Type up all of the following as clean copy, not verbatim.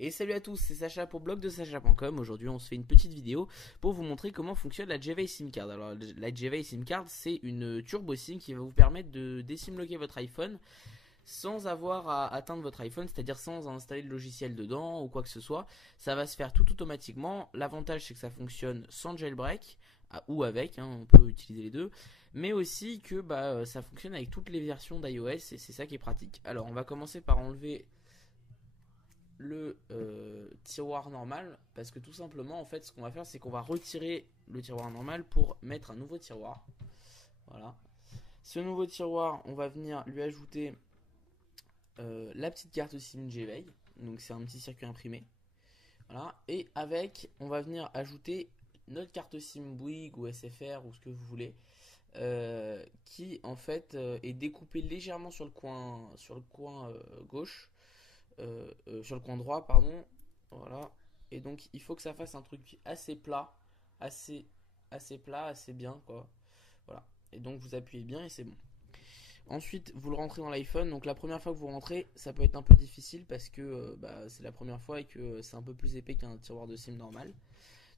Et salut à tous, c'est Sacha pour blogdesacha.com. Aujourd'hui on se fait une petite vidéo pour vous montrer comment fonctionne la JVay SIM card. Alors la JVay SIM card, c'est une turbo SIM qui va vous permettre de désimloquer votre iPhone sans avoir à atteindre votre iPhone, c'est-à-dire sans installer de logiciel dedans ou quoi que ce soit. Ça va se faire tout automatiquement. L'avantage c'est que ça fonctionne sans jailbreak ou avec, on peut utiliser les deux, mais aussi que ça fonctionne avec toutes les versions d'iOS et c'est ça qui est pratique. Alors on va commencer par enlever le tiroir normal, parce que tout simplement en fait ce qu'on va faire c'est qu'on va retirer le tiroir normal pour mettre un nouveau tiroir. Voilà, ce nouveau tiroir on va venir lui ajouter la petite carte SIM JVay, donc c'est un petit circuit imprimé. Voilà, et avec on va venir ajouter notre carte SIM Bouygues ou SFR ou ce que vous voulez, qui en fait est découpée légèrement sur le coin gauche, sur le coin droit, pardon. Voilà. Et donc il faut que ça fasse un truc assez plat, assez plat, assez bien quoi. Voilà. Et donc vous appuyez bien et c'est bon. Ensuite vous le rentrez dans l'iPhone. Donc la première fois que vous rentrez, ça peut être un peu difficile parce que c'est la première fois et que c'est un peu plus épais qu'un tiroir de SIM normal.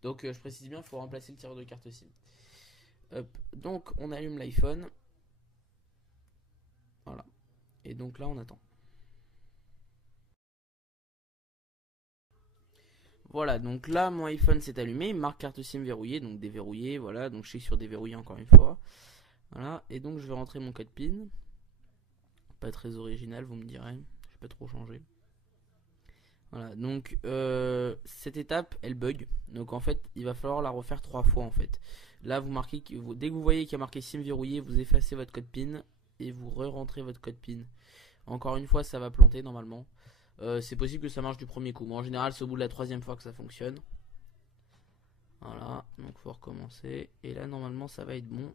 Donc je précise bien, il faut remplacer le tiroir de carte SIM. Hop. Donc on allume l'iPhone. Voilà. Et donc là on attend. Voilà, donc là mon iPhone s'est allumé, il marque carte SIM verrouillée, donc déverrouillé, voilà, donc je clique sur déverrouiller encore une fois. Voilà, et donc je vais rentrer mon code PIN. Pas très original, vous me direz, j'ai pas trop changé. Voilà, donc cette étape elle bug, donc en fait il va falloir la refaire 3 fois en fait. Là vous marquez, dès que vous voyez qu'il y a marqué SIM verrouillé, vous effacez votre code PIN et vous re-rentrez votre code PIN. Encore une fois ça va planter normalement. C'est possible que ça marche du premier coup, mais en général c'est au bout de la 3e fois que ça fonctionne. Voilà, donc faut recommencer. Et là normalement ça va être bon.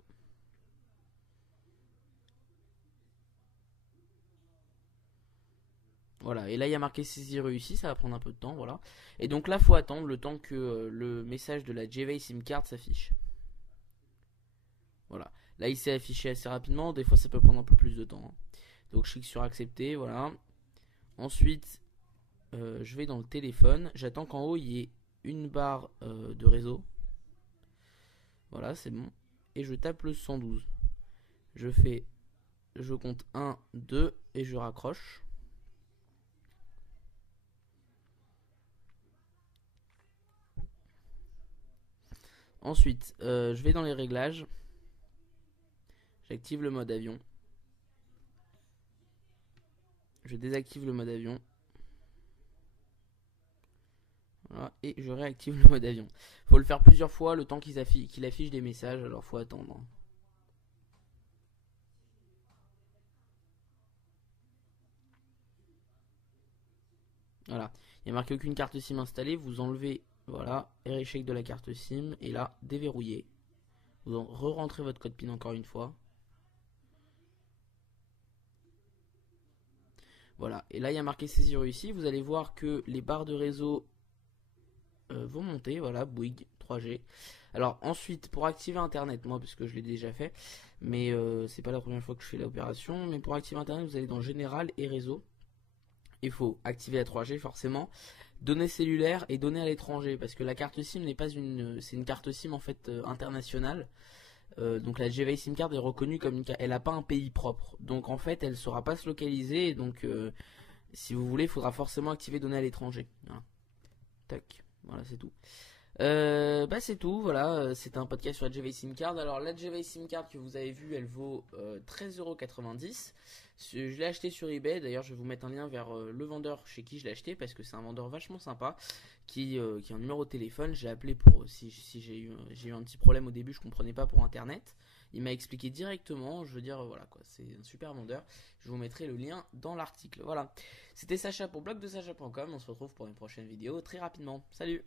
Voilà, et là il y a marqué saisie réussie, ça va prendre un peu de temps, voilà. Et donc là faut attendre le temps que le message de la JVay SIM card s'affiche. Voilà, là il s'est affiché assez rapidement, des fois ça peut prendre un peu plus de temps. Donc je clique sur accepter, voilà. Ensuite, je vais dans le téléphone, j'attends qu'en haut il y ait une barre de réseau. Voilà, c'est bon. Et je tape le 112. Je compte 1, 2 et je raccroche. Ensuite, je vais dans les réglages. J'active le mode avion. Je désactive le mode avion. Voilà, et je réactive le mode avion. Faut le faire plusieurs fois le temps qu'il affiche des messages, alors faut attendre. Voilà, il y a marqué aucune carte SIM installée, vous enlevez, voilà, échec de la carte SIM, et là, déverrouillez. Vous re-rentrez votre code PIN encore une fois. Voilà, et là il y a marqué saisie réussie, vous allez voir que les barres de réseau vont monter, voilà, Bouygues 3G. Alors ensuite, pour activer Internet, moi parce que je l'ai déjà fait, mais c'est pas la première fois que je fais l'opération, mais pour activer Internet, vous allez dans Général et Réseau. Il faut activer la 3G forcément, données cellulaires et données à l'étranger, parce que la carte SIM n'est pas c'est une carte SIM en fait internationale. Donc la JVay SIM card est reconnue comme elle n'a pas un pays propre, donc en fait elle ne saura pas se localiser, et donc si vous voulez il faudra forcément activer données à l'étranger. Voilà. Tac, voilà c'est tout. C'est tout, voilà, c'était un podcast sur la JVay SIM card. Alors la JVay SIM card que vous avez vue, elle vaut 13,90€. Je l'ai acheté sur eBay, d'ailleurs je vais vous mettre un lien vers le vendeur chez qui je l'ai acheté, parce que c'est un vendeur vachement sympa, qui a un numéro de téléphone. J'ai appelé pour si j'ai eu un petit problème au début, je comprenais pas pour internet. Il m'a expliqué directement, je veux dire voilà quoi, c'est un super vendeur. Je vous mettrai le lien dans l'article. Voilà, c'était Sacha pour blogdesacha.com, on se retrouve pour une prochaine vidéo très rapidement. Salut.